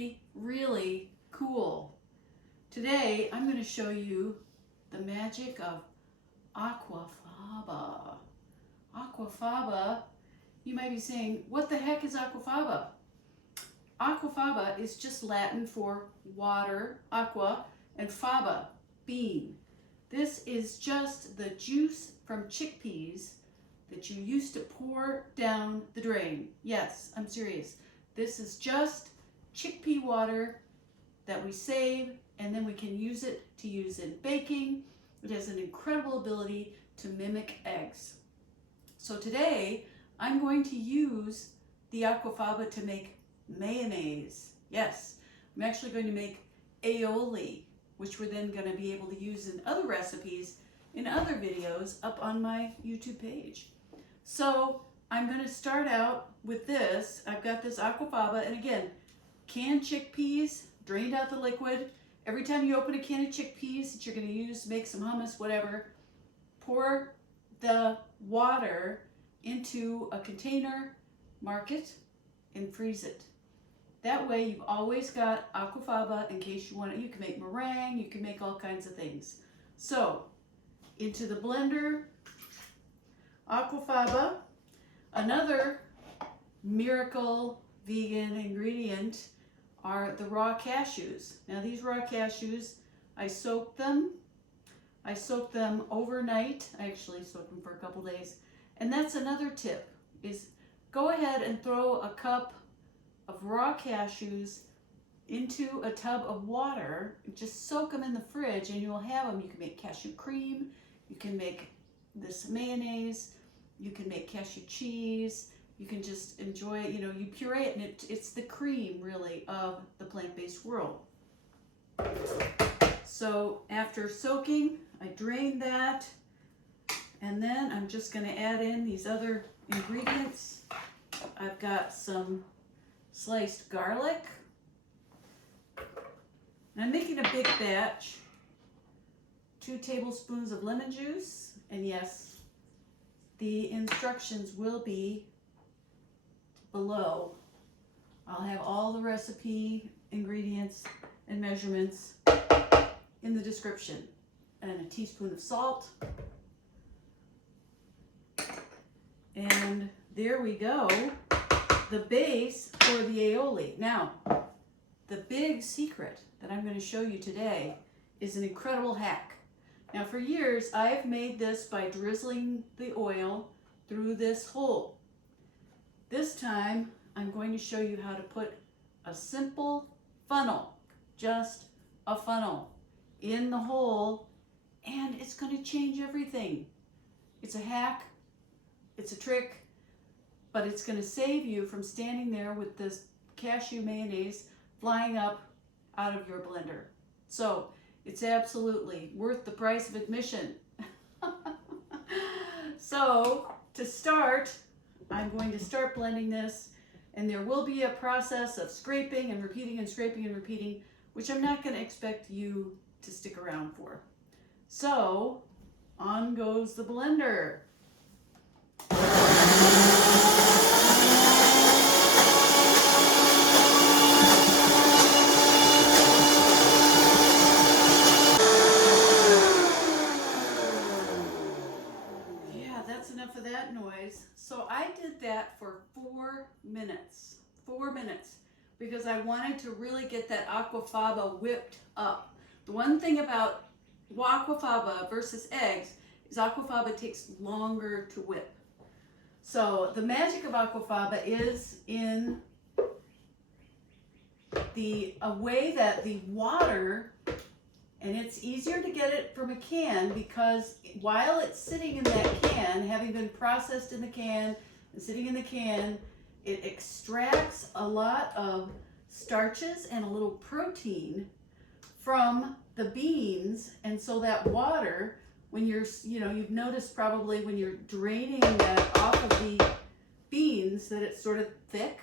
really, really cool. Today, I'm going to show you the magic of Aquafaba. Aquafaba, you might be saying, what the heck is Aquafaba? Aquafaba is just Latin for water, aqua, and faba, bean. This is just the juice from chickpeas that you used to pour down the drain. Yes, I'm serious. This is just chickpea water that we save, and then we can use it in baking. It has an incredible ability to mimic eggs. So today, I'm going to use the Aquafaba to make mayonnaise. Yes, I'm actually going to make aioli, which we're then going to be able to use in other recipes, in other videos up on my YouTube page. So I'm going to start out with this. I've got this Aquafaba, and again, canned chickpeas, drained out the liquid. Every time you open a can of chickpeas that you're going to use to make some hummus, whatever, pour the water into a container, mark it, and freeze it. That way you've always got Aquafaba in case you want it. You can make meringue, you can make all kinds of things. So, into the blender, Aquafaba. Another miracle vegan ingredient are the raw cashews. Now these raw cashews, I soaked them overnight. I actually soaked them for a couple days. And that's another tip, is go ahead and throw a cup of raw cashews into a tub of water. Just soak them in the fridge and you'll have them. You can make cashew cream, you can make this mayonnaise, you can make cashew cheese, you can just enjoy it, you puree it, and it's the cream really of the plant-based world. So after soaking, I drained that, and then I'm just going to add in these other ingredients. I've got some sliced garlic. And I'm making a big batch. 2 tablespoons of lemon juice, and yes, the instructions will be below. I'll have all the recipe, ingredients, and measurements in the description. And a teaspoon of salt. And there we go, the base for the aioli. Now, the big secret that I'm going to show you today is an incredible hack. Now, for years, I've made this by drizzling the oil through this hole. This time, I'm going to show you how to put a simple funnel, just a funnel, in the hole, and it's going to change everything. It's a hack, it's a trick, but it's going to save you from standing there with this cashew mayonnaise flying up out of your blender. So, it's absolutely worth the price of admission. So, to start, I'm going to start blending this, and there will be a process of scraping and repeating and scraping and repeating, which I'm not going to expect you to stick around for. So, on goes the blender. Enough of that noise. So I did that for 4 minutes. 4 minutes, because I wanted to really get that Aquafaba whipped up. The one thing about Aquafaba versus eggs is Aquafaba takes longer to whip. So the magic of Aquafaba is in the way that the water, and it's easier to get it from a can because while it's sitting in that can, having been processed in the can and sitting in the can, it extracts a lot of starches and a little protein from the beans. And so that water, when you're, you've noticed probably when you're draining that off of the beans that it's sort of thick.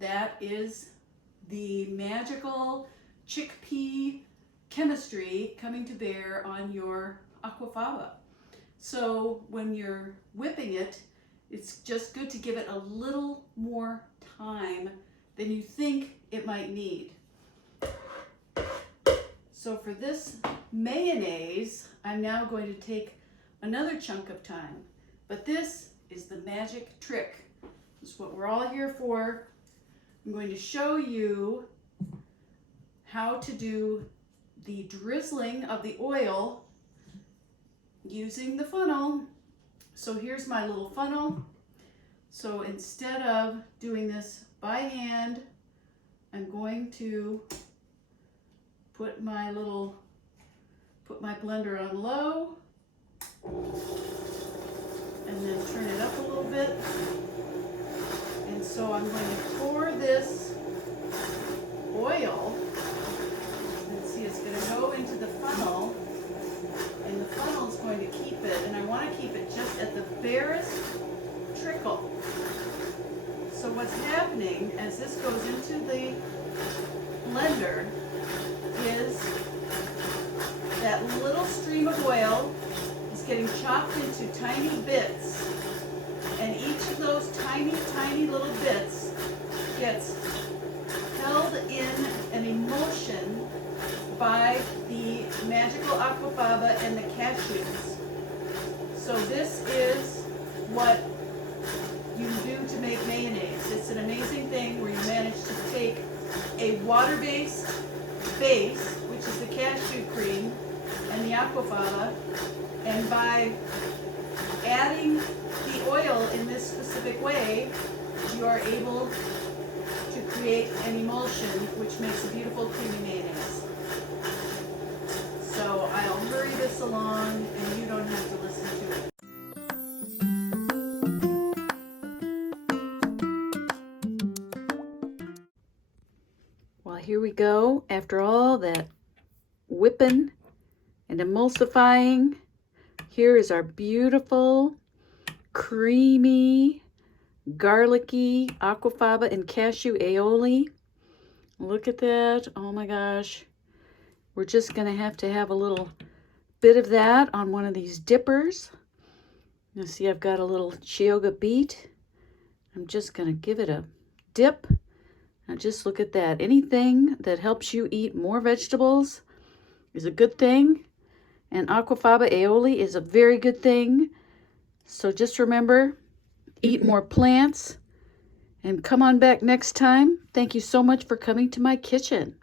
That is the magical chickpea chemistry coming to bear on your Aquafaba. So when you're whipping it, it's just good to give it a little more time than you think it might need. So for this mayonnaise, I'm now going to take another chunk of time. But this is the magic trick. This is what we're all here for. I'm going to show you how to do the drizzling of the oil using the funnel. So here's my little funnel. So instead of doing this by hand, I'm going to put my blender on low and then turn it up a little bit. And so I'm going to pour this oil, and see, it's going to go into the funnel, and the funnel is going to keep it, and I want to keep it just at the barest trickle. So what's happening as this goes into the blender is that little stream of oil is getting chopped into tiny bits, and each of those tiny, tiny little bits gets held in an emulsion by the magical aquafaba and the cashews. So this is what you do to make mayonnaise. It's an amazing thing where you manage to take a water-based base, which is the cashew cream and the aquafaba, and by adding the oil in this specific way, you are able to create an emulsion which makes a beautiful creamy mayonnaise. So I'll hurry this along and you don't have to listen to it. Well, here we go. After all that whipping and emulsifying, here is our beautiful, creamy, garlicky aquafaba and cashew aioli. Look at that. Oh my gosh. We're just going to have a little bit of that on one of these dippers. You see, I've got a little Chioggia beet. I'm just going to give it a dip. Now just look at that. Anything that helps you eat more vegetables is a good thing. And aquafaba aioli is a very good thing. So just remember, eat more plants. And come on back next time. Thank you so much for coming to my kitchen.